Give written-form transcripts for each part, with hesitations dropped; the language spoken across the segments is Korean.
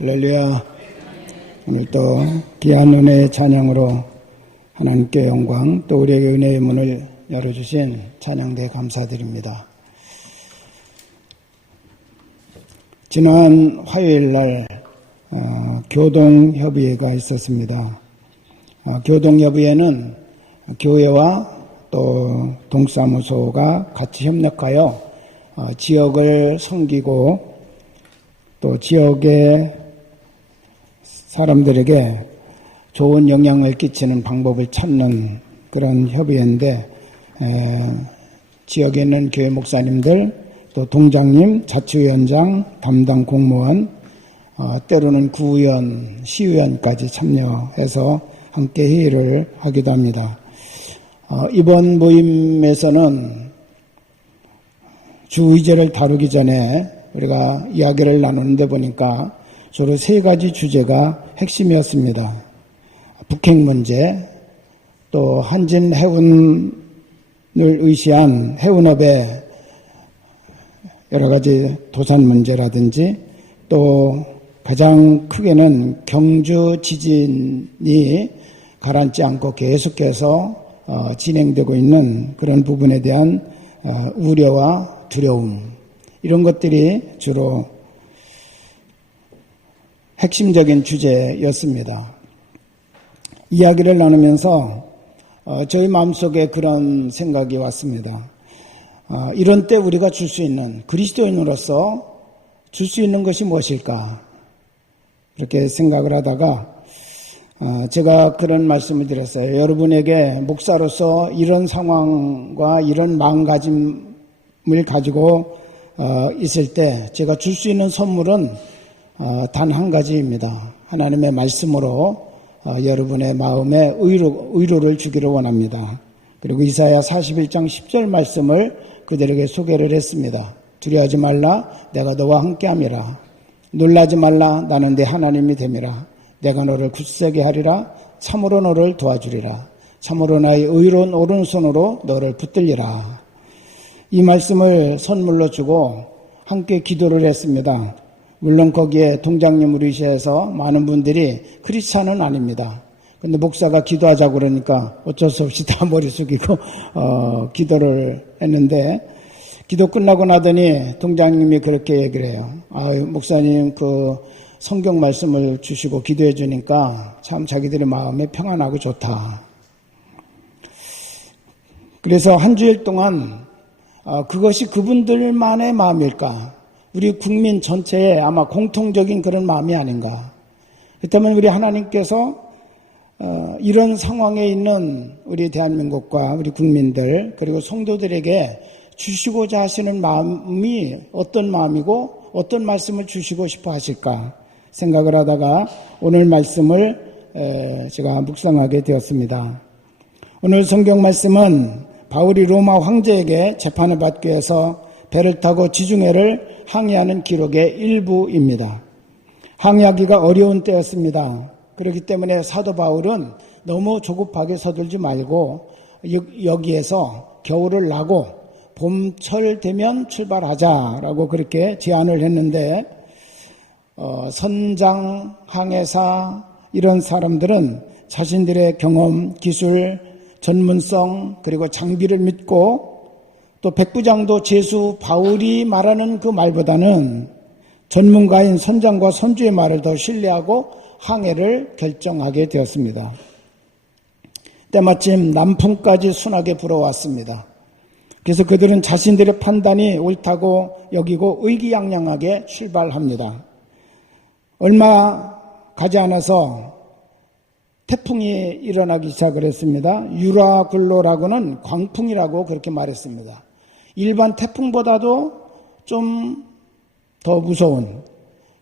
할렐루야. 오늘도 귀한 은혜의 찬양으로 하나님께 영광, 또 우리에게 은혜의 문을 열어주신 찬양대 감사드립니다. 지난 화요일날 교동협의회가 있었습니다. 교동협의회는 교회와 또 동사무소가 같이 협력하여 지역을 섬기고 또 지역의 사람들에게 좋은 영향을 끼치는 방법을 찾는 그런 협의회인데, 지역에 있는 교회 목사님들, 또 동장님, 자치위원장, 담당 공무원, 때로는 구의원, 시의원까지 참여해서 함께 회의를 하기도 합니다. 이번 모임에서는 주의제를 다루기 전에 우리가 이야기를 나누는데 보니까 주로 세 가지 주제가 핵심이었습니다. 북핵 문제, 또 한진 해운을 의시한 해운업의 여러 가지 도산 문제라든지, 또 가장 크게는 경주 지진이 가라앉지 않고 계속해서 진행되고 있는 그런 부분에 대한 우려와 두려움, 이런 것들이 주로 핵심적인 주제였습니다. 이야기를 나누면서 저희 마음속에 그런 생각이 왔습니다. 이런 때 우리가 줄 수 있는, 그리스도인으로서 줄 수 있는 것이 무엇일까? 이렇게 생각을 하다가 제가 그런 말씀을 드렸어요. 여러분에게 목사로서 이런 상황과 이런 마음가짐을 가지고 있을 때 제가 줄 수 있는 선물은 단 한 가지입니다. 하나님의 말씀으로 여러분의 마음에 의로를 주기를 원합니다. 그리고 이사야 41장 10절 말씀을 그들에게 소개를 했습니다. 두려워하지 말라, 내가 너와 함께함이라. 놀라지 말라, 나는 네 하나님이 됨이라. 내가 너를 굳세게 하리라. 참으로 너를 도와주리라. 참으로 나의 의로운 오른손으로 너를 붙들리라. 이 말씀을 선물로 주고 함께 기도를 했습니다. 물론 거기에 동장님을 의시해서 많은 분들이 크리스찬은 아닙니다. 근데 목사가 기도하자고 그러니까 어쩔 수 없이 다 머리 숙이고 기도를 했는데, 기도 끝나고 나더니 동장님이 그렇게 얘기를 해요. 목사님 그 성경 말씀을 주시고 기도해 주니까 참 자기들의 마음이 평안하고 좋다. 그래서 한 주일 동안 그것이 그분들만의 마음일까? 우리 국민 전체의 아마 공통적인 그런 마음이 아닌가. 그렇다면 우리 하나님께서 이런 상황에 있는 우리 대한민국과 우리 국민들, 그리고 성도들에게 주시고자 하시는 마음이 어떤 마음이고 어떤 말씀을 주시고 싶어 하실까 생각을 하다가 오늘 말씀을 제가 묵상하게 되었습니다. 오늘 성경 말씀은 바울이 로마 황제에게 재판을 받기 위해서 배를 타고 지중해를 항해하는 기록의 일부입니다. 항해하기가 어려운 때였습니다. 그렇기 때문에 사도 바울은 너무 조급하게 서둘지 말고 여기에서 겨울을 나고 봄철 되면 출발하자라고 그렇게 제안을 했는데, 선장, 항해사 이런 사람들은 자신들의 경험, 기술, 전문성, 그리고 장비를 믿고, 또 백부장도 제수 바울이 말하는 그 말보다는 전문가인 선장과 선주의 말을 더 신뢰하고 항해를 결정하게 되었습니다. 때마침 남풍까지 순하게 불어왔습니다. 그래서 그들은 자신들의 판단이 옳다고 여기고 의기양양하게 출발합니다. 얼마 가지 않아서 태풍이 일어나기 시작을 했습니다. 유라굴로라고는 광풍이라고 그렇게 말했습니다. 일반 태풍보다도 좀 더 무서운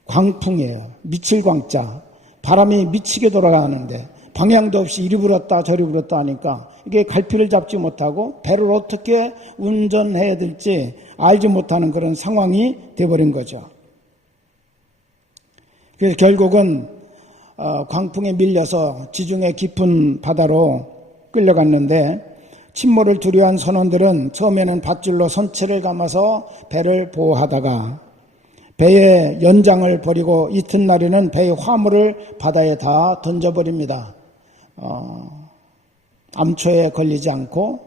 광풍이에요. 미칠 광자. 바람이 미치게 돌아가는데 방향도 없이 이리 불었다 저리 불었다 하니까 이게 갈피를 잡지 못하고 배를 어떻게 운전해야 될지 알지 못하는 그런 상황이 돼버린 거죠. 그래서 결국은 광풍에 밀려서 지중해 깊은 바다로 끌려갔는데, 침몰을 두려워한 선원들은 처음에는 밧줄로 선체를 감아서 배를 보호하다가 배의 연장을 버리고 이튿날에는 배의 화물을 바다에 다 던져버립니다. 암초에 걸리지 않고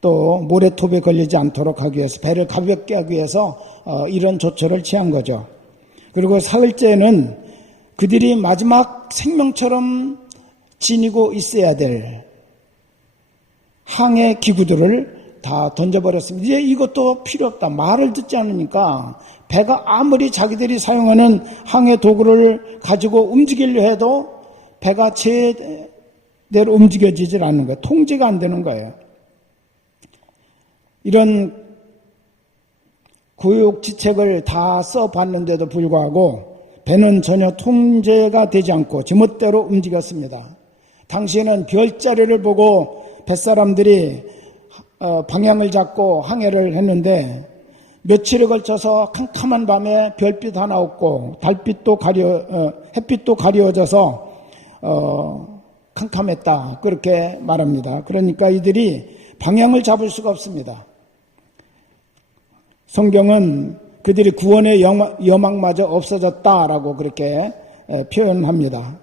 또 모래톱에 걸리지 않도록 하기 위해서, 배를 가볍게 하기 위해서 이런 조처를 취한 거죠. 그리고 사흘째는 그들이 마지막 생명처럼 지니고 있어야 될 항해 기구들을 다 던져버렸습니다. 이제 이것도 필요 없다. 말을 듣지 않으니까 배가 아무리 자기들이 사용하는 항해 도구를 가지고 움직이려 해도 배가 제대로 움직여지질 않는 거예요. 통제가 안 되는 거예요. 이런 구역지책을 다 써봤는데도 불구하고 배는 전혀 통제가 되지 않고 제멋대로 움직였습니다. 당시에는 별자리를 보고 햇사람들이 방향을 잡고 항해를 했는데 며칠에 걸쳐서 캄캄한 밤에 별빛 하나 없고 햇빛도 가려져서 캄캄했다, 그렇게 말합니다. 그러니까 이들이 방향을 잡을 수가 없습니다. 성경은 그들이 구원의 여망마저 없어졌다라고 그렇게 표현합니다.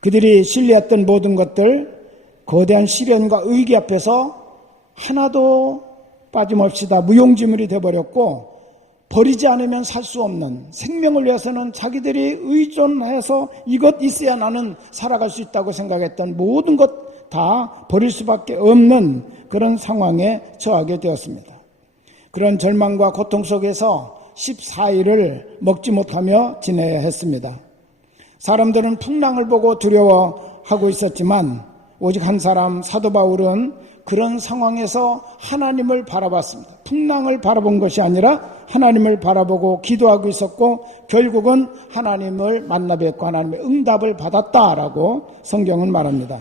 그들이 신뢰했던 모든 것들, 거대한 시련과 위기 앞에서 하나도 빠짐없이 다 무용지물이 되어버렸고, 버리지 않으면 살 수 없는, 생명을 위해서는 자기들이 의존해서 이것 있어야 나는 살아갈 수 있다고 생각했던 모든 것 다 버릴 수밖에 없는 그런 상황에 처하게 되었습니다. 그런 절망과 고통 속에서 14일을 먹지 못하며 지내야 했습니다. 사람들은 풍랑을 보고 두려워하고 있었지만 오직 한 사람, 사도 바울은 그런 상황에서 하나님을 바라봤습니다. 풍랑을 바라본 것이 아니라 하나님을 바라보고 기도하고 있었고, 결국은 하나님을 만나 뵙고 하나님의 응답을 받았다라고 성경은 말합니다.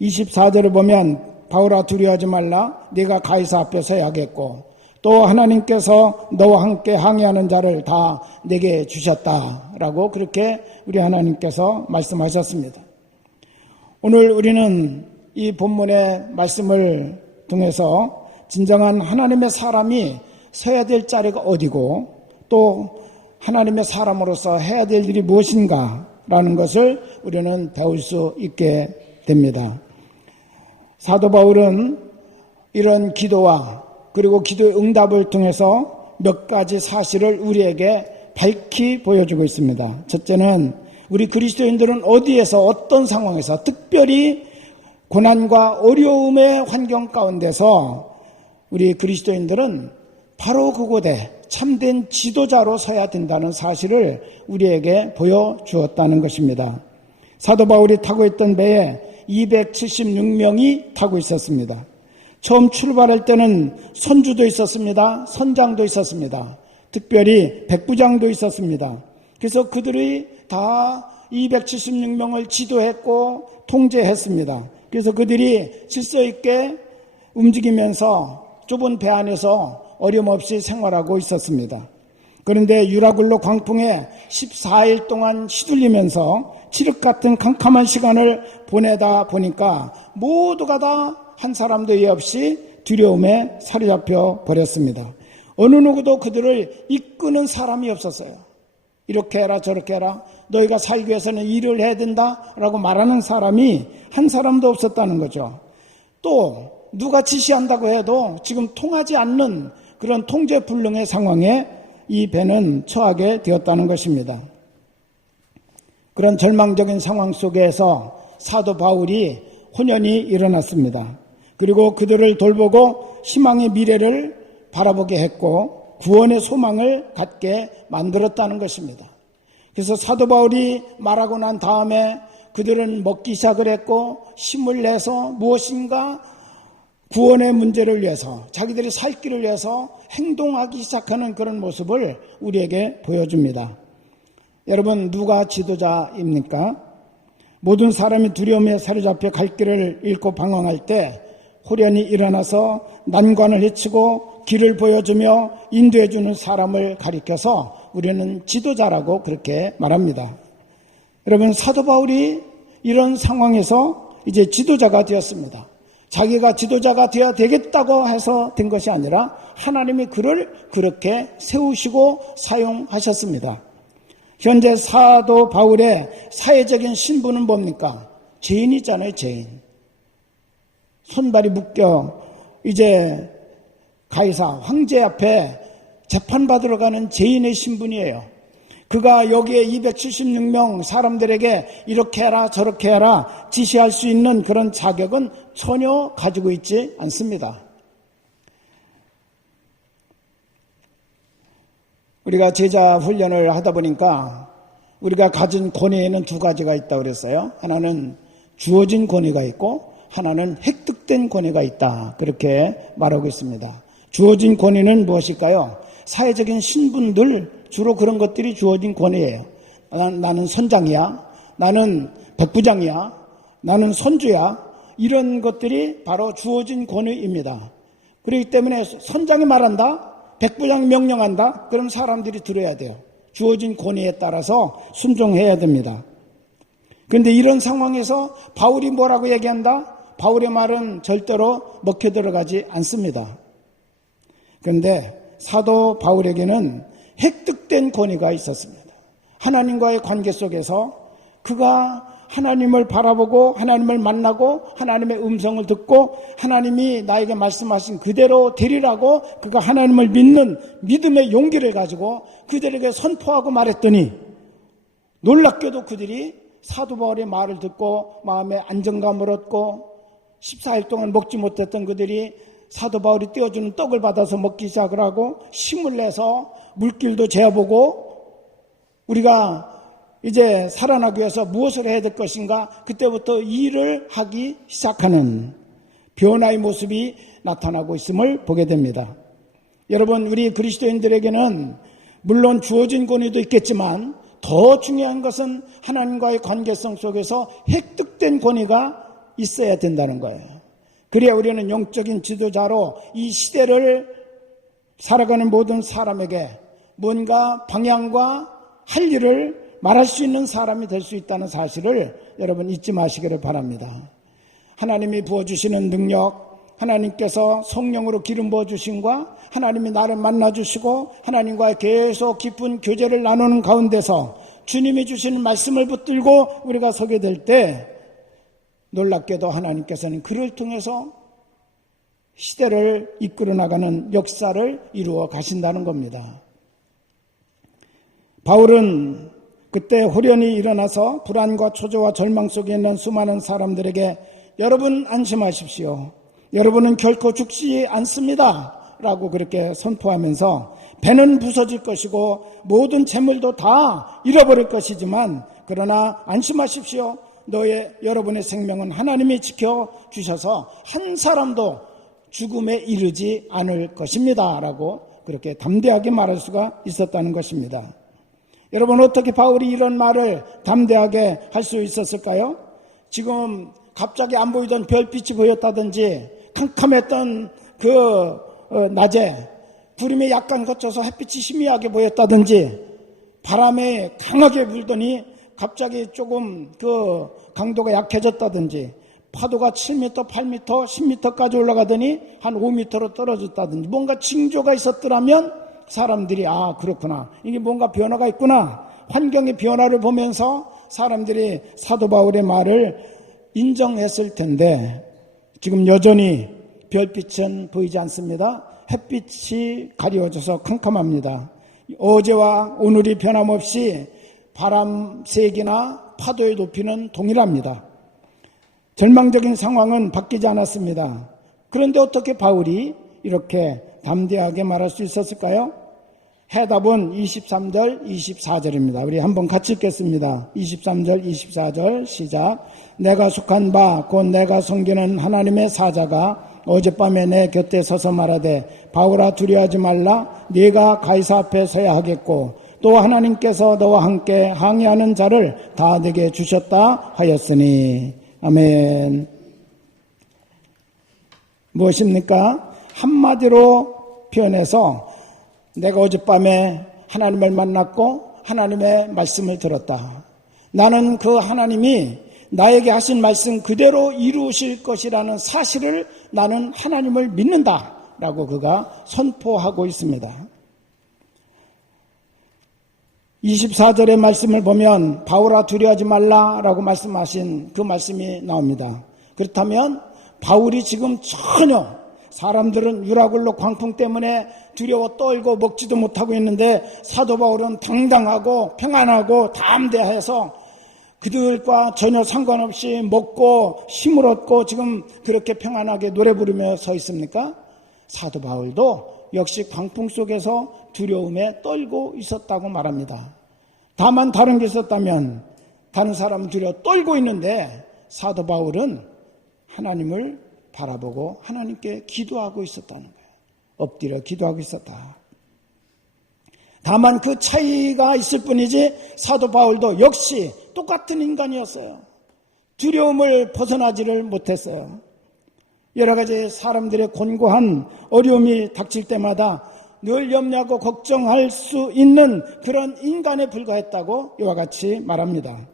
24절을 보면 바울아 두려워하지 말라, 네가 가이사 앞에 서야겠고 또 하나님께서 너와 함께 항해하는 자를 다 내게 주셨다라고 그렇게 우리 하나님께서 말씀하셨습니다. 오늘 우리는 이 본문의 말씀을 통해서 진정한 하나님의 사람이 서야 될 자리가 어디고 또 하나님의 사람으로서 해야 될 일이 무엇인가라는 것을 우리는 배울 수 있게 됩니다. 사도 바울은 이런 기도와 그리고 기도의 응답을 통해서 몇 가지 사실을 우리에게 밝히 보여주고 있습니다. 첫째는 우리 그리스도인들은 어디에서 어떤 상황에서 특별히 고난과 어려움의 환경 가운데서 우리 그리스도인들은 바로 그곳에 참된 지도자로 서야 된다는 사실을 우리에게 보여주었다는 것입니다. 사도 바울이 타고 있던 배에 276명이 타고 있었습니다. 처음 출발할 때는 선주도 있었습니다. 선장도 있었습니다. 특별히 백부장도 있었습니다. 그래서 그들이 다 276명을 지도했고 통제했습니다. 그래서 그들이 질서 있게 움직이면서 좁은 배 안에서 어려움없이 생활하고 있었습니다. 그런데 유라굴로 광풍에 14일 동안 휘둘리면서 칠흑 같은 캄캄한 시간을 보내다 보니까 모두가 다 한 사람도 예 없이 두려움에 사로잡혀 버렸습니다. 어느 누구도 그들을 이끄는 사람이 없었어요. 이렇게 해라 저렇게 해라, 너희가 살기 위해서는 일을 해야 된다라고 말하는 사람이 한 사람도 없었다는 거죠. 또 누가 지시한다고 해도 지금 통하지 않는 그런 통제불능의 상황에 이 배는 처하게 되었다는 것입니다. 그런 절망적인 상황 속에서 사도 바울이 혼연히 일어났습니다. 그리고 그들을 돌보고 희망의 미래를 바라보게 했고 구원의 소망을 갖게 만들었다는 것입니다. 그래서 사도 바울이 말하고 난 다음에 그들은 먹기 시작을 했고 힘을 내서 무엇인가 구원의 문제를 위해서 자기들이 살 길을 위해서 행동하기 시작하는 그런 모습을 우리에게 보여줍니다. 여러분, 누가 지도자입니까? 모든 사람이 두려움에 사로잡혀 갈 길을 잃고 방황할 때 호련히 일어나서 난관을 헤치고 길을 보여주며 인도해주는 사람을 가리켜서 우리는 지도자라고 그렇게 말합니다. 여러분, 사도 바울이 이런 상황에서 이제 지도자가 되었습니다. 자기가 지도자가 되어야 되겠다고 해서 된 것이 아니라 하나님이 그를 그렇게 세우시고 사용하셨습니다. 현재 사도 바울의 사회적인 신분은 뭡니까? 죄인이잖아요, 죄인. 손발이 묶여 이제 가이사 황제 앞에 재판받으러 가는 죄인의 신분이에요. 그가 여기에 276명 사람들에게 이렇게 해라 저렇게 해라 지시할 수 있는 그런 자격은 전혀 가지고 있지 않습니다. 우리가 제자 훈련을 하다 보니까 우리가 가진 권위에는 두 가지가 있다고 그랬어요. 하나는 주어진 권위가 있고 하나는 획득된 권위가 있다. 그렇게 말하고 있습니다. 주어진 권위는 무엇일까요? 사회적인 신분들, 주로 그런 것들이 주어진 권위예요. 나는 선장이야, 나는 백부장이야, 나는 선주야, 이런 것들이 바로 주어진 권위입니다. 그렇기 때문에 선장이 말한다, 백부장이 명령한다, 그럼 사람들이 들어야 돼요. 주어진 권위에 따라서 순종해야 됩니다. 그런데 이런 상황에서 바울이 뭐라고 얘기한다? 바울의 말은 절대로 먹혀 들어가지 않습니다. 그런데 사도 바울에게는 획득된 권위가 있었습니다. 하나님과의 관계 속에서 그가 하나님을 바라보고 하나님을 만나고 하나님의 음성을 듣고 하나님이 나에게 말씀하신 그대로 되리라고 그가 하나님을 믿는 믿음의 용기를 가지고 그들에게 선포하고 말했더니 놀랍게도 그들이 사도 바울의 말을 듣고 마음에 안정감을 얻고 14일 동안 먹지 못했던 그들이 사도 바울이 떼어주는 떡을 받아서 먹기 시작을 하고 힘을 내서 물길도 재어보고 우리가 이제 살아나기 위해서 무엇을 해야 될 것인가 그때부터 일을 하기 시작하는 변화의 모습이 나타나고 있음을 보게 됩니다. 여러분, 우리 그리스도인들에게는 물론 주어진 권위도 있겠지만 더 중요한 것은 하나님과의 관계성 속에서 획득된 권위가 있어야 된다는 거예요. 그래야 우리는 영적인 지도자로 이 시대를 살아가는 모든 사람에게 뭔가 방향과 할 일을 말할 수 있는 사람이 될 수 있다는 사실을 여러분 잊지 마시기를 바랍니다. 하나님이 부어주시는 능력, 하나님께서 성령으로 기름 부어주심과 하나님이 나를 만나주시고 하나님과 계속 깊은 교제를 나누는 가운데서 주님이 주시는 말씀을 붙들고 우리가 서게 될 때 놀랍게도 하나님께서는 그를 통해서 시대를 이끌어 나가는 역사를 이루어 가신다는 겁니다. 바울은 그때 호련히 일어나서 불안과 초조와 절망 속에 있는 수많은 사람들에게 여러분 안심하십시오. 여러분은 결코 죽지 않습니다. 라고 그렇게 선포하면서 배는 부서질 것이고 모든 재물도 다 잃어버릴 것이지만 그러나 안심하십시오. 여러분의 생명은 하나님이 지켜주셔서 한 사람도 죽음에 이르지 않을 것입니다. 라고 그렇게 담대하게 말할 수가 있었다는 것입니다. 여러분, 어떻게 바울이 이런 말을 담대하게 할 수 있었을까요? 지금 갑자기 안 보이던 별빛이 보였다든지 캄캄했던 그 낮에 구름이 약간 걷혀서 햇빛이 희미하게 보였다든지 바람이 강하게 불더니 갑자기 조금 그 강도가 약해졌다든지 파도가 7m, 8m, 10m까지 올라가더니 한 5m로 떨어졌다든지 뭔가 징조가 있었더라면 사람들이 그렇구나, 이게 뭔가 변화가 있구나, 환경의 변화를 보면서 사람들이 사도 바울의 말을 인정했을 텐데 지금 여전히 별빛은 보이지 않습니다. 햇빛이 가려져서 캄캄합니다. 어제와 오늘이 변함없이 바람 세기나 파도의 높이는 동일합니다. 절망적인 상황은 바뀌지 않았습니다. 그런데 어떻게 바울이 이렇게 담대하게 말할 수 있었을까요? 해답은 23절, 24절입니다. 우리 한번 같이 읽겠습니다. 23절, 24절 시작. 내가 속한 바 곧 내가 섬기는 하나님의 사자가 어젯밤에 내 곁에 서서 말하되 바울아 두려워하지 말라. 네가 가이사 앞에 서야 하겠고 또 하나님께서 너와 함께 항의하는 자를 다 내게 주셨다 하였으니. 아멘. 무엇입니까? 한마디로 표현해서 내가 어젯밤에 하나님을 만났고 하나님의 말씀을 들었다. 나는 그 하나님이 나에게 하신 말씀 그대로 이루실 것이라는 사실을 나는 하나님을 믿는다라고 그가 선포하고 있습니다. 24절의 말씀을 보면 바울아 두려워하지 말라라고 말씀하신 그 말씀이 나옵니다. 그렇다면 바울이 지금 전혀 사람들은 유라굴로 광풍 때문에 두려워 떨고 먹지도 못하고 있는데 사도 바울은 당당하고 평안하고 담대해서 그들과 전혀 상관없이 먹고 힘을 얻고 지금 그렇게 평안하게 노래 부르며 서 있습니까? 사도 바울도 역시 광풍 속에서 두려움에 떨고 있었다고 말합니다. 다만 다른 게 있었다면 다른 사람은 두려워 떨고 있는데 사도 바울은 하나님을 바라보고 하나님께 기도하고 있었다는 거예요. 엎드려 기도하고 있었다. 다만 그 차이가 있을 뿐이지 사도 바울도 역시 똑같은 인간이었어요. 두려움을 벗어나지를 못했어요. 여러 가지 사람들의 곤고한 어려움이 닥칠 때마다 늘 염려하고 걱정할 수 있는 그런 인간에 불과했다고 이와 같이 말합니다.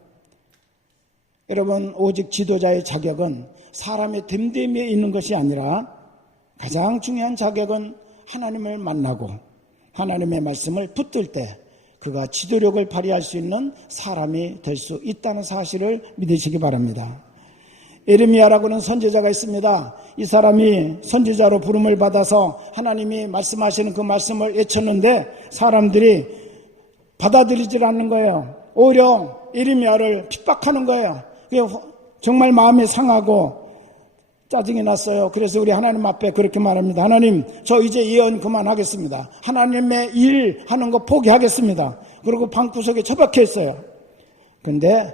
여러분, 오직 지도자의 자격은 사람의 됨됨이에 있는 것이 아니라 가장 중요한 자격은 하나님을 만나고 하나님의 말씀을 붙들 때 그가 지도력을 발휘할 수 있는 사람이 될 수 있다는 사실을 믿으시기 바랍니다. 에르미야라고는 선지자가 있습니다. 이 사람이 선지자로 부름을 받아서 하나님이 말씀하시는 그 말씀을 외쳤는데 사람들이 받아들이질 않는 거예요. 오히려 에르미야를 핍박하는 거예요. 정말 마음이 상하고 짜증이 났어요. 그래서 우리 하나님 앞에 그렇게 말합니다. 하나님, 저 이제 예언 그만하겠습니다. 하나님의 일 하는 거 포기하겠습니다. 그리고 방구석에 처박혀 있어요. 그런데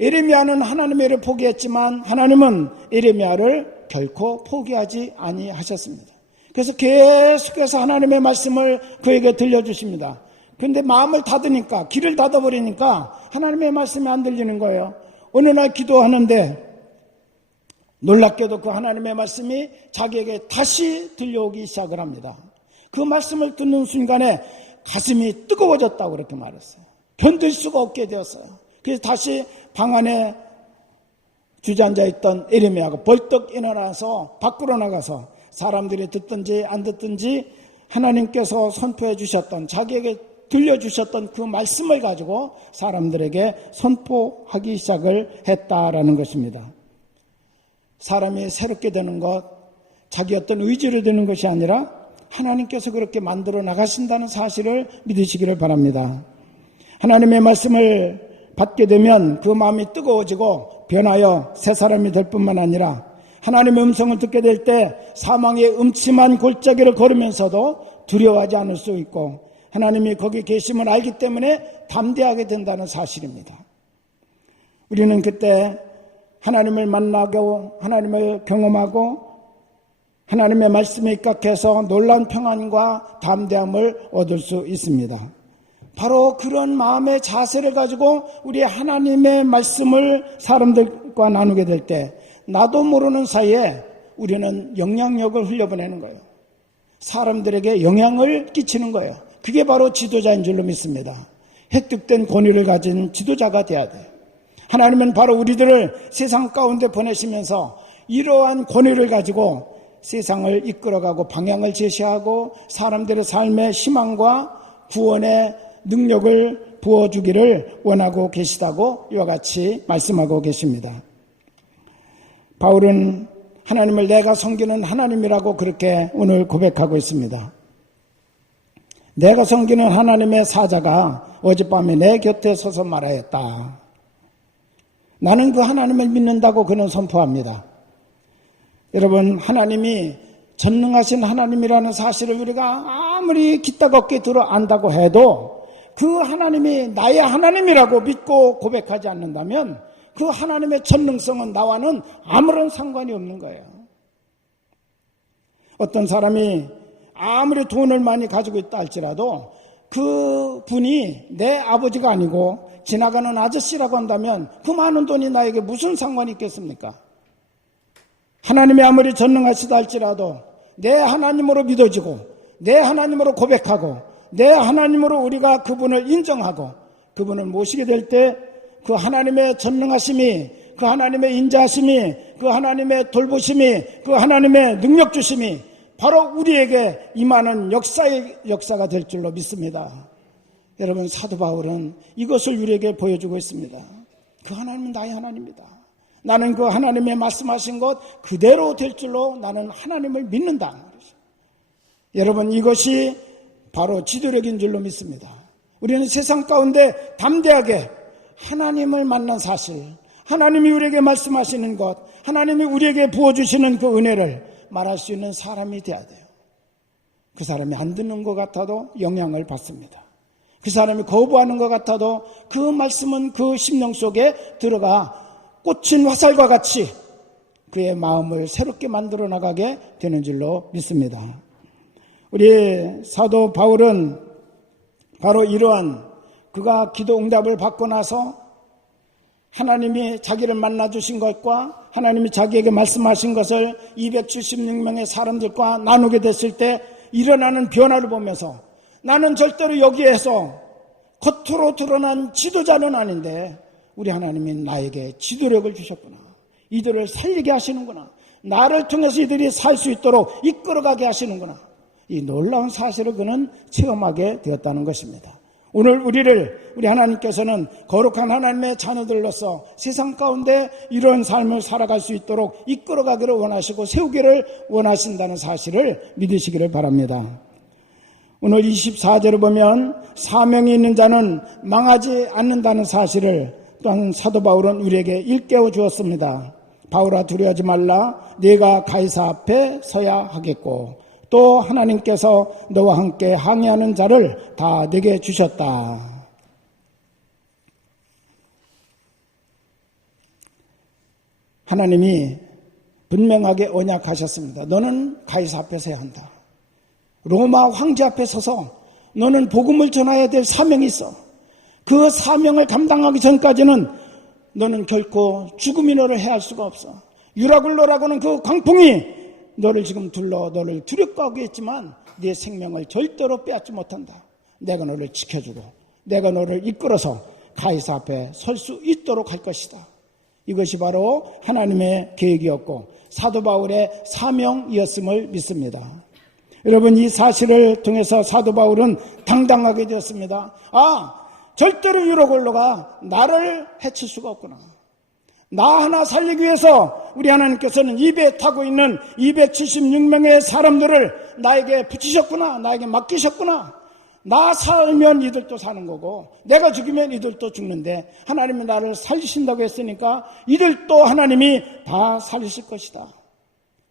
에레미야는 하나님의 일을 포기했지만 하나님은 에레미야를 결코 포기하지 아니하셨습니다. 그래서 계속해서 하나님의 말씀을 그에게 들려주십니다. 그런데 마음을 닫으니까, 귀를 닫아버리니까 하나님의 말씀이 안 들리는 거예요. 어느 날 기도하는데 놀랍게도 그 하나님의 말씀이 자기에게 다시 들려오기 시작을 합니다. 그 말씀을 듣는 순간에 가슴이 뜨거워졌다고 그렇게 말했어요. 견딜 수가 없게 되었어요. 그래서 다시 방 안에 주저앉아 있던 에레미야가 벌떡 일어나서 밖으로 나가서 사람들이 듣든지 안 듣든지 하나님께서 선포해 주셨던, 자기에게 들려주셨던 그 말씀을 가지고 사람들에게 선포하기 시작을 했다라는 것입니다. 사람이 새롭게 되는 것, 자기 어떤 의지를 드는 것이 아니라 하나님께서 그렇게 만들어 나가신다는 사실을 믿으시기를 바랍니다. 하나님의 말씀을 받게 되면 그 마음이 뜨거워지고 변하여 새 사람이 될 뿐만 아니라 하나님의 음성을 듣게 될 때 사망의 음침한 골짜기를 걸으면서도 두려워하지 않을 수 있고 하나님이 거기 계심을 알기 때문에 담대하게 된다는 사실입니다. 우리는 그때 하나님을 만나고 하나님을 경험하고 하나님의 말씀에 입각해서 놀라운 평안과 담대함을 얻을 수 있습니다. 바로 그런 마음의 자세를 가지고 우리 하나님의 말씀을 사람들과 나누게 될 때 나도 모르는 사이에 우리는 영향력을 흘려보내는 거예요. 사람들에게 영향을 끼치는 거예요. 그게 바로 지도자인 줄로 믿습니다. 획득된 권위를 가진 지도자가 돼야 돼요. 하나님은 바로 우리들을 세상 가운데 보내시면서 이러한 권위를 가지고 세상을 이끌어가고 방향을 제시하고 사람들의 삶의 희망과 구원의 능력을 부어주기를 원하고 계시다고 이와 같이 말씀하고 계십니다. 바울은 하나님을 내가 섬기는 하나님이라고 그렇게 오늘 고백하고 있습니다. 내가 섬기는 하나님의 사자가 어젯밤에 내 곁에 서서 말하였다. 나는 그 하나님을 믿는다고 그는 선포합니다. 여러분, 하나님이 전능하신 하나님이라는 사실을 우리가 아무리 기따겁게 들어 안다고 해도 그 하나님이 나의 하나님이라고 믿고 고백하지 않는다면 그 하나님의 전능성은 나와는 아무런 상관이 없는 거예요. 어떤 사람이 아무리 돈을 많이 가지고 있다 할지라도 그 분이 내 아버지가 아니고 지나가는 아저씨라고 한다면 그 많은 돈이 나에게 무슨 상관이 있겠습니까? 하나님이 아무리 전능하시다 할지라도 내 하나님으로 믿어지고 내 하나님으로 고백하고 내 하나님으로 우리가 그분을 인정하고 그분을 모시게 될 때 그 하나님의 전능하심이 그 그 하나님의 인자하심이, 그 하나님의 돌보심이, 그 하나님의 능력 주심이 바로 우리에게 임하는 역사가 될 줄로 믿습니다. 여러분, 사도 바울은 이것을 우리에게 보여주고 있습니다. 그 하나님은 나의 하나님이다. 나는 그 하나님의 말씀하신 것 그대로 될 줄로 나는 하나님을 믿는다. 여러분, 이것이 바로 지도력인 줄로 믿습니다. 우리는 세상 가운데 담대하게 하나님을 만난 사실, 하나님이 우리에게 말씀하시는 것, 하나님이 우리에게 부어주시는 그 은혜를 말할 수 있는 사람이 돼야 돼요. 그 사람이 안 듣는 것 같아도 영향을 받습니다. 그 사람이 거부하는 것 같아도 그 말씀은 그 심령 속에 들어가 꽂힌 화살과 같이 그의 마음을 새롭게 만들어 나가게 되는 줄로 믿습니다. 우리 사도 바울은 바로 이러한 그가 기도 응답을 받고 나서 하나님이 자기를 만나주신 것과 하나님이 자기에게 말씀하신 것을 276명의 사람들과 나누게 됐을 때 일어나는 변화를 보면서 나는 절대로 여기에서 겉으로 드러난 지도자는 아닌데 우리 하나님이 나에게 지도력을 주셨구나. 이들을 살리게 하시는구나. 나를 통해서 이들이 살 수 있도록 이끌어가게 하시는구나. 이 놀라운 사실을 그는 체험하게 되었다는 것입니다. 오늘 우리 하나님께서는 거룩한 하나님의 자녀들로서 세상 가운데 이런 삶을 살아갈 수 있도록 이끌어가기를 원하시고 세우기를 원하신다는 사실을 믿으시기를 바랍니다. 오늘 24절을 보면 사명이 있는 자는 망하지 않는다는 사실을 또한 사도 바울은 우리에게 일깨워 주었습니다. 바울아, 두려워하지 말라. 네가 가이사 앞에 서야 하겠고 또 하나님께서 너와 함께 항해하는 자를 다 내게 주셨다. 하나님이 분명하게 언약하셨습니다. 너는 가이사 앞에 서야 한다. 로마 황제 앞에 서서 너는 복음을 전해야 될 사명이 있어. 그 사명을 감당하기 전까지는 너는 결코 죽음이 너를 해할 수가 없어. 유라굴로라고는 그 광풍이 너를 지금 너를 두렵게 했지만 네 생명을 절대로 빼앗지 못한다. 내가 너를 지켜주고 내가 너를 이끌어서 가이사 앞에 설 수 있도록 할 것이다. 이것이 바로 하나님의 계획이었고 사도 바울의 사명이었음을 믿습니다. 여러분, 이 사실을 통해서 사도 바울은 당당하게 되었습니다. 절대로 유라굴로가 나를 해칠 수가 없구나. 나 하나 살리기 위해서 우리 하나님께서는 이 배에 타고 있는 276명의 사람들을 나에게 붙이셨구나. 나에게 맡기셨구나. 나 살면 이들도 사는 거고 내가 죽으면 이들도 죽는데 하나님이 나를 살리신다고 했으니까 이들도 하나님이 다 살리실 것이다.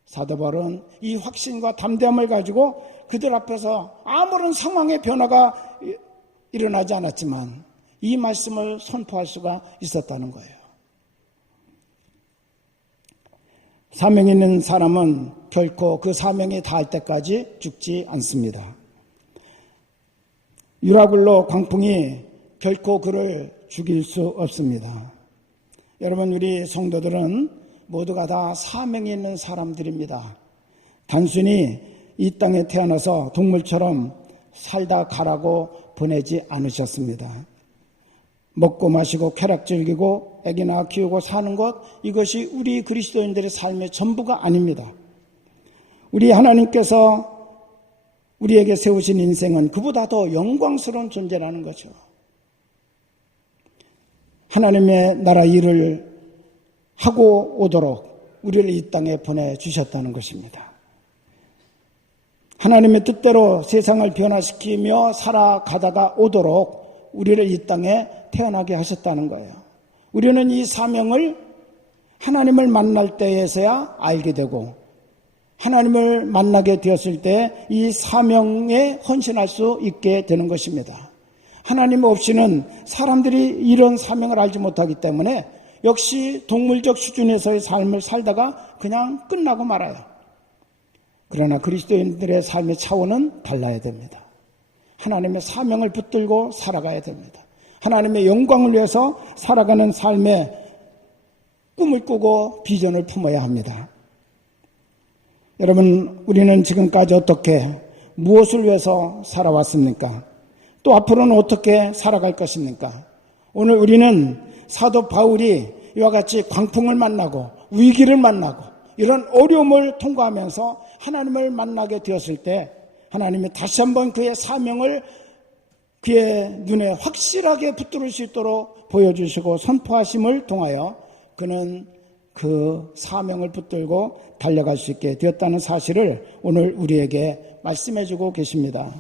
사도 바울은 이 확신과 담대함을 가지고 그들 앞에서 아무런 상황의 변화가 일어나지 않았지만 이 말씀을 선포할 수가 있었다는 거예요. 사명이 있는 사람은 결코 그 사명이 닿을 때까지 죽지 않습니다. 유라굴로 광풍이 결코 그를 죽일 수 없습니다. 여러분, 우리 성도들은 모두가 다 사명이 있는 사람들입니다. 단순히 이 땅에 태어나서 동물처럼 살다 가라고 보내지 않으셨습니다. 먹고 마시고 쾌락 즐기고 애기 낳아 키우고 사는 것, 이것이 우리 그리스도인들의 삶의 전부가 아닙니다. 우리 하나님께서 우리에게 세우신 인생은 그보다 더 영광스러운 존재라는 거죠. 하나님의 나라 일을 하고 오도록 우리를 이 땅에 보내주셨다는 것입니다. 하나님의 뜻대로 세상을 변화시키며 살아가다가 오도록 우리를 이 땅에 태어나게 하셨다는 거예요. 우리는 이 사명을 하나님을 만날 때에서야 알게 되고 하나님을 만나게 되었을 때 이 사명에 헌신할 수 있게 되는 것입니다. 하나님 없이는 사람들이 이런 사명을 알지 못하기 때문에 역시 동물적 수준에서의 삶을 살다가 그냥 끝나고 말아요. 그러나 그리스도인들의 삶의 차원은 달라야 됩니다. 하나님의 사명을 붙들고 살아가야 됩니다. 하나님의 영광을 위해서 살아가는 삶의 꿈을 꾸고 비전을 품어야 합니다. 여러분, 우리는 지금까지 어떻게 무엇을 위해서 살아왔습니까? 또 앞으로는 어떻게 살아갈 것입니까? 오늘 우리는 사도 바울이 이와 같이 광풍을 만나고 위기를 만나고 이런 어려움을 통과하면서 하나님을 만나게 되었을 때 하나님이 다시 한번 그의 사명을 그의 눈에 확실하게 붙들을 수 있도록 보여주시고 선포하심을 통하여 그는 그 사명을 붙들고 달려갈 수 있게 되었다는 사실을 오늘 우리에게 말씀해주고 계십니다.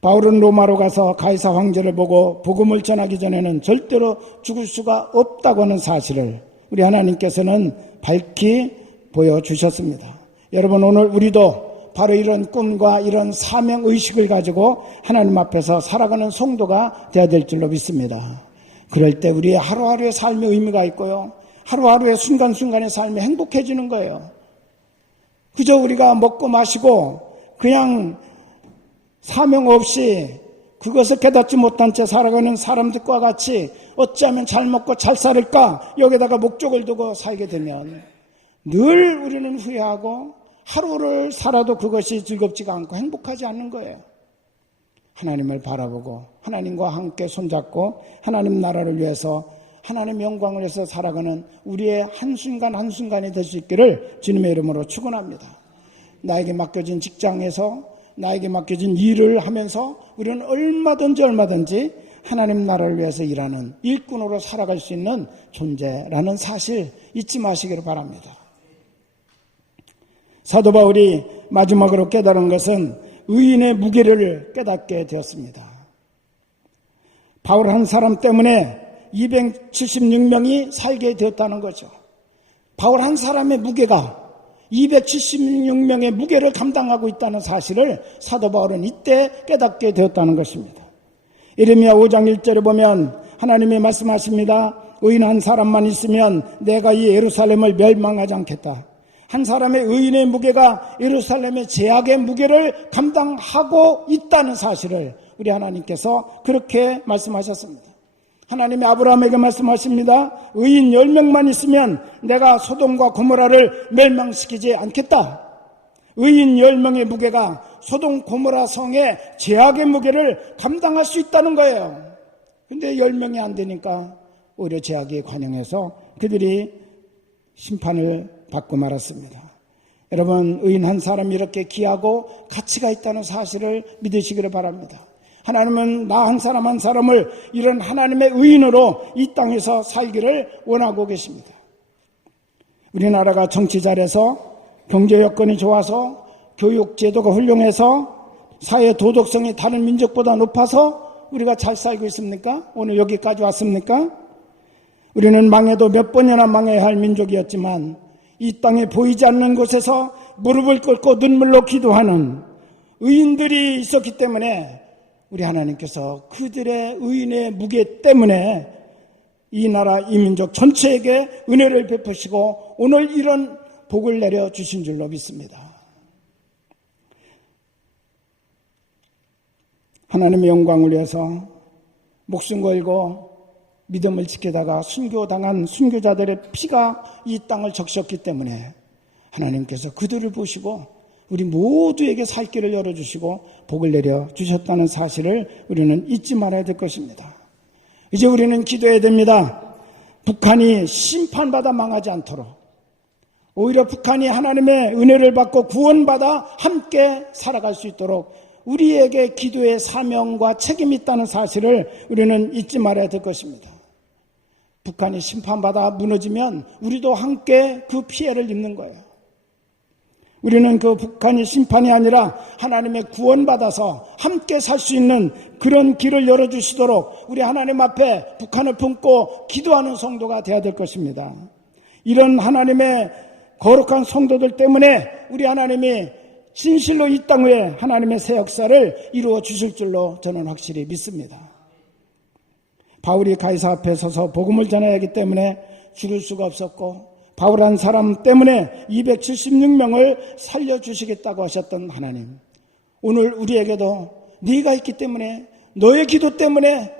바울은 로마로 가서 가이사 황제를 보고 복음을 전하기 전에는 절대로 죽을 수가 없다고 하는 사실을 우리 하나님께서는 밝히 보여주셨습니다. 여러분, 오늘 우리도 바로 이런 꿈과 이런 사명의식을 가지고 하나님 앞에서 살아가는 성도가 되어야 될 줄로 믿습니다. 그럴 때 우리의 하루하루의 삶의 의미가 있고요, 하루하루의 순간순간의 삶이 행복해지는 거예요. 그저 우리가 먹고 마시고 그냥 사명 없이 그것을 깨닫지 못한 채 살아가는 사람들과 같이 어찌하면 잘 먹고 잘 살을까 여기다가 목적을 두고 살게 되면 늘 우리는 후회하고 하루를 살아도 그것이 즐겁지가 않고 행복하지 않는 거예요. 하나님을 바라보고 하나님과 함께 손잡고 하나님 나라를 위해서 하나님 영광을 위해서 살아가는 우리의 한순간 한순간이 될 수 있기를 주님의 이름으로 축원합니다. 나에게 맡겨진 직장에서 나에게 맡겨진 일을 하면서 우리는 얼마든지 하나님 나라를 위해서 일하는 일꾼으로 살아갈 수 있는 존재라는 사실 잊지 마시기를 바랍니다. 사도 바울이 마지막으로 깨달은 것은 의인의 무게를 깨닫게 되었습니다. 바울 한 사람 때문에 276명이 살게 되었다는 거죠. 바울 한 사람의 무게가 276명의 무게를 감당하고 있다는 사실을 사도 바울은 이때 깨닫게 되었다는 것입니다. 예레미야 5장 1절에 보면 하나님이 말씀하십니다. 의인 한 사람만 있으면 내가 이 예루살렘을 멸망하지 않겠다. 한 사람의 의인의 무게가 예루살렘의 제약의 무게를 감당하고 있다는 사실을 우리 하나님께서 그렇게 말씀하셨습니다. 하나님이 아브라함에게 말씀하십니다. 의인 10명만 있으면 내가 소돔과 고모라를 멸망시키지 않겠다. 의인 10명의 무게가 소돔 고모라 성의 제약의 무게를 감당할 수 있다는 거예요. 근데 10명이 안 되니까 오히려 제약이 관영해서 그들이 심판을 받고 말았습니다. 여러분, 의인 한 사람이 이렇게 귀하고 가치가 있다는 사실을 믿으시기를 바랍니다. 하나님은 나 한 사람 한 사람을 이런 하나님의 의인으로 이 땅에서 살기를 원하고 계십니다. 우리나라가 정치 잘해서 경제 여건이 좋아서 교육 제도가 훌륭해서 사회 도덕성이 다른 민족보다 높아서 우리가 잘 살고 있습니까? 오늘 여기까지 왔습니까? 우리는 망해도 몇 번이나 망해야 할 민족이었지만 이 땅에 보이지 않는 곳에서 무릎을 꿇고 눈물로 기도하는 의인들이 있었기 때문에 우리 하나님께서 그들의 의인의 무게 때문에 이 나라 이 민족 전체에게 은혜를 베푸시고 오늘 이런 복을 내려주신 줄로 믿습니다. 하나님의 영광을 위해서 목숨 걸고 믿음을 지키다가 순교당한 순교자들의 피가 이 땅을 적셨기 때문에 하나님께서 그들을 보시고 우리 모두에게 살 길을 열어주시고 복을 내려주셨다는 사실을 우리는 잊지 말아야 될 것입니다. 이제 우리는 기도해야 됩니다. 북한이 심판받아 망하지 않도록, 오히려 북한이 하나님의 은혜를 받고 구원받아 함께 살아갈 수 있도록 우리에게 기도의 사명과 책임이 있다는 사실을 우리는 잊지 말아야 될 것입니다. 북한이 심판받아 무너지면 우리도 함께 그 피해를 입는 거예요. 우리는 그 북한이 심판이 아니라 하나님의 구원받아서 함께 살 수 있는 그런 길을 열어주시도록 우리 하나님 앞에 북한을 품고 기도하는 성도가 되어야 될 것입니다. 이런 하나님의 거룩한 성도들 때문에 우리 하나님이 진실로 이 땅 위에 하나님의 새 역사를 이루어 주실 줄로 저는 확실히 믿습니다. 바울이 가이사 앞에 서서 복음을 전해야 하기 때문에 죽을 수가 없었고 바울 한 사람 때문에 276명을 살려주시겠다고 하셨던 하나님, 오늘 우리에게도 네가 있기 때문에, 너의 기도 때문에,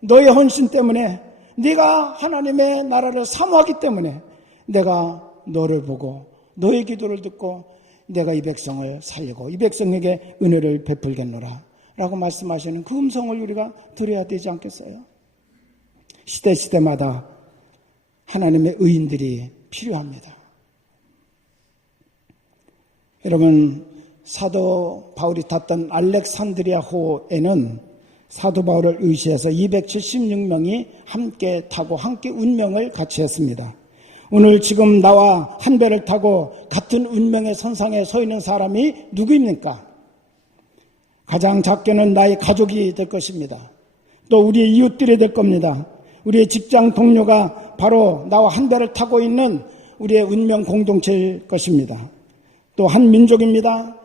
너의 헌신 때문에, 네가 하나님의 나라를 사모하기 때문에 내가 너를 보고 너의 기도를 듣고 내가 이 백성을 살리고 이 백성에게 은혜를 베풀겠노라 라고 말씀하시는 그 음성을 우리가 들어야 되지 않겠어요? 시대마다 하나님의 의인들이 필요합니다. 여러분, 사도 바울이 탔던 알렉산드리아호에는 사도 바울을 의시해서 276명이 함께 타고 함께 운명을 같이 했습니다. 오늘 지금 나와 한 배를 타고 같은 운명의 선상에 서 있는 사람이 누구입니까? 가장 작게는 나의 가족이 될 것입니다. 또 우리의 이웃들이 될 겁니다. 우리의 직장 동료가 바로 나와 한 배를 타고 있는 우리의 운명 공동체일 것입니다. 또 한 민족입니다.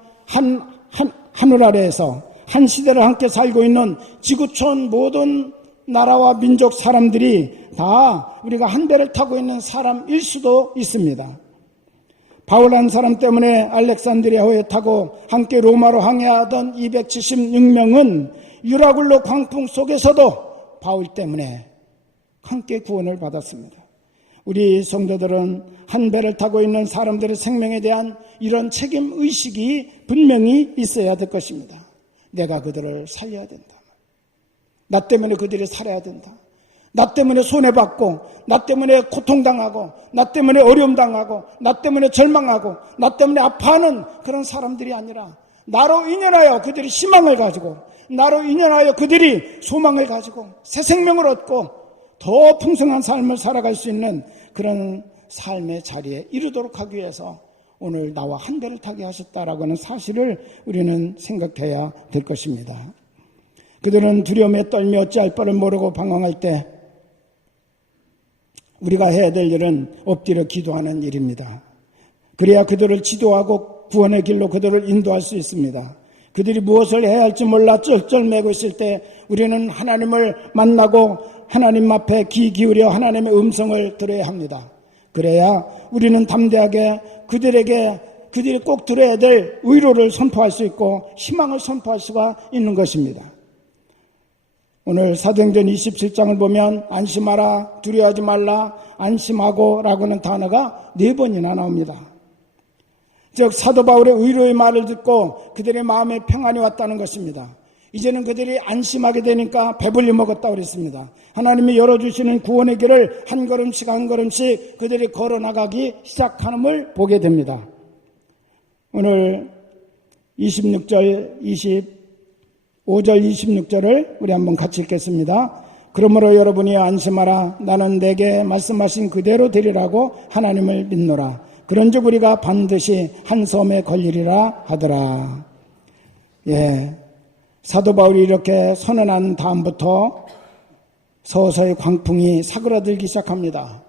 하늘 아래에서 한 시대를 함께 살고 있는 지구촌 모든 나라와 민족 사람들이 다 우리가 한 배를 타고 있는 사람일 수도 있습니다. 바울 한 사람 때문에 알렉산드리아호에 타고 함께 로마로 항해하던 276명은 유라굴로 광풍 속에서도 바울 때문에 함께 구원을 받았습니다. 우리 성도들은 한 배를 타고 있는 사람들의 생명에 대한 이런 책임의식이 분명히 있어야 될 것입니다. 내가 그들을 살려야 된다. 나 때문에 그들이 살아야 된다. 나 때문에 손해받고, 나 때문에 고통당하고, 나 때문에 어려움당하고, 나 때문에 절망하고, 나 때문에 아파하는 그런 사람들이 아니라 나로 인연하여 그들이 희망을 가지고, 나로 인연하여 그들이 소망을 가지고 새 생명을 얻고 더 풍성한 삶을 살아갈 수 있는 그런 삶의 자리에 이르도록 하기 위해서 오늘 나와 한 배를 타게 하셨다라고 하는 사실을 우리는 생각해야 될 것입니다. 그들은 두려움에 떨며 어찌할 바를 모르고 방황할 때 우리가 해야 될 일은 엎드려 기도하는 일입니다. 그래야 그들을 지도하고 구원의 길로 그들을 인도할 수 있습니다. 그들이 무엇을 해야 할지 몰라 쩔쩔매고 있을 때 우리는 하나님을 만나고 하나님 앞에 귀 기울여 하나님의 음성을 들어야 합니다. 그래야 우리는 담대하게 그들이 꼭 들어야 될 위로를 선포할 수 있고 희망을 선포할 수가 있는 것입니다. 오늘 사도행전 27장을 보면 안심하라, 두려워하지 말라, 안심하고 라고는 단어가 4번이나 나옵니다. 즉 사도 바울의 위로의 말을 듣고 그들의 마음에 평안이 왔다는 것입니다. 이제는 그들이 안심하게 되니까 배불리 먹었다고 그랬습니다. 하나님이 열어주시는 구원의 길을 한 걸음씩 한 걸음씩 그들이 걸어나가기 시작하는을 보게 됩니다. 오늘 26절, 25절, 26절을 우리 한번 같이 읽겠습니다. 그러므로 여러분이 안심하라. 나는 내게 말씀하신 그대로 되리라고 하나님을 믿노라. 그런즉 우리가 반드시 한 섬에 걸리리라 하더라. 예, 사도 바울이 이렇게 선언한 다음부터 서서히 광풍이 사그라들기 시작합니다.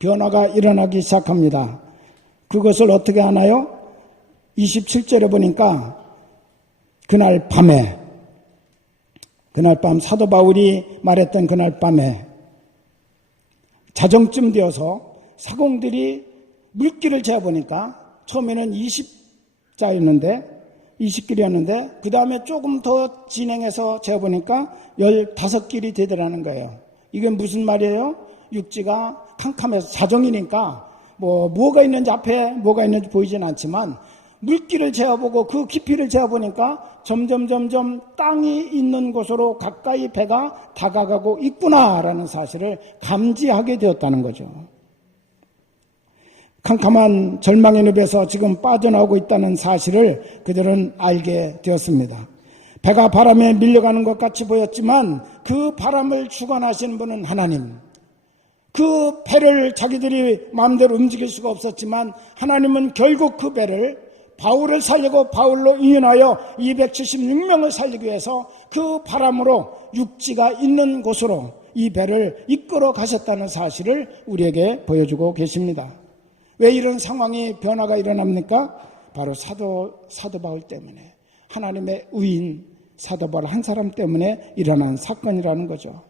변화가 일어나기 시작합니다. 그것을 어떻게 하나요? 27절에 보니까 그날 밤 사도 바울이 말했던 그날 밤에 자정쯤 되어서 사공들이 물길을 재보니까 처음에는 20길이었는데 그 다음에 조금 더 진행해서 재보니까 15길이 되더라는 거예요. 이게 무슨 말이에요? 육지가 캄캄해서 자정이니까 뭐가 있는지 앞에 뭐가 있는지 보이진 않지만 물길을 재어보고 그 깊이를 재어보니까 점점 땅이 있는 곳으로 가까이 배가 다가가고 있구나라는 사실을 감지하게 되었다는 거죠. 캄캄한 절망의 늪에서 지금 빠져나오고 있다는 사실을 그들은 알게 되었습니다. 배가 바람에 밀려가는 것 같이 보였지만 그 바람을 주관하시는 분은 하나님. 그 배를 자기들이 마음대로 움직일 수가 없었지만 하나님은 결국 그 배를 바울을 살리고 바울로 인연하여 276명을 살리기 위해서 그 바람으로 육지가 있는 곳으로 이 배를 이끌어 가셨다는 사실을 우리에게 보여주고 계십니다. 왜 이런 상황이 변화가 일어납니까? 바로 사도 바울 때문에, 하나님의 의인 사도 바울 한 사람 때문에 일어난 사건이라는 거죠.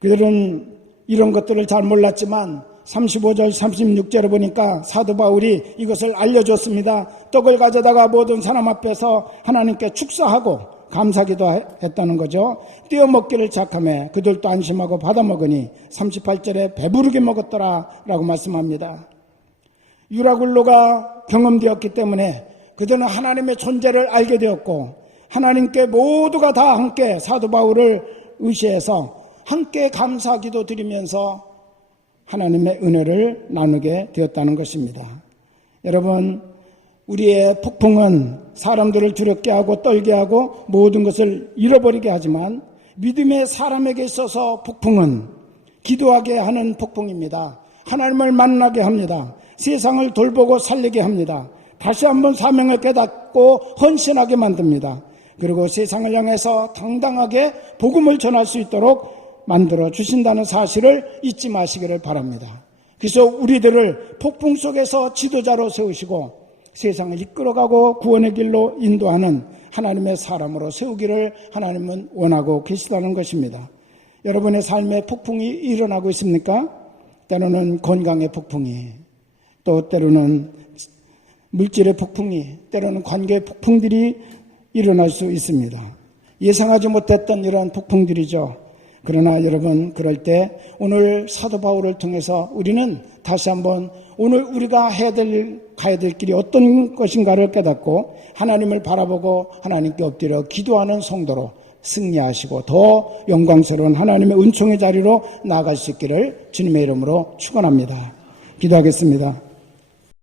그들은 이런 것들을 잘 몰랐지만 35절 36절에 보니까 사도 바울이 이것을 알려줬습니다. 떡을 가져다가 모든 사람 앞에서 하나님께 축사하고 감사기도 했다는 거죠. 떼어 먹기를 시작하며 그들도 안심하고 받아 먹으니 38절에 배부르게 먹었더라 라고 말씀합니다. 유라굴로가 경험되었기 때문에 그들은 하나님의 존재를 알게 되었고 하나님께 모두가 다 함께 사도 바울을 의시해서 함께 감사기도 드리면서 하나님의 은혜를 나누게 되었다는 것입니다. 여러분, 우리의 폭풍은 사람들을 두렵게 하고 떨게 하고 모든 것을 잃어버리게 하지만 믿음의 사람에게 있어서 폭풍은 기도하게 하는 폭풍입니다. 하나님을 만나게 합니다. 세상을 돌보고 살리게 합니다. 다시 한번 사명을 깨닫고 헌신하게 만듭니다. 그리고 세상을 향해서 당당하게 복음을 전할 수 있도록 만들어 주신다는 사실을 잊지 마시기를 바랍니다. 그래서 우리들을 폭풍 속에서 지도자로 세우시고 세상을 이끌어가고 구원의 길로 인도하는 하나님의 사람으로 세우기를 하나님은 원하고 계시다는 것입니다. 여러분의 삶에 폭풍이 일어나고 있습니까? 때로는 건강의 폭풍이, 또 때로는 물질의 폭풍이, 때로는 관계의 폭풍들이 일어날 수 있습니다. 예상하지 못했던 이런 폭풍들이죠. 그러나 여러분, 그럴 때 오늘 사도 바울을 통해서 우리는 다시 한번 오늘 우리가 가야 될 길이 어떤 것인가를 깨닫고 하나님을 바라보고 하나님께 엎드려 기도하는 성도로 승리하시고 더 영광스러운 하나님의 은총의 자리로 나아갈 수 있기를 주님의 이름으로 축원합니다. 기도하겠습니다.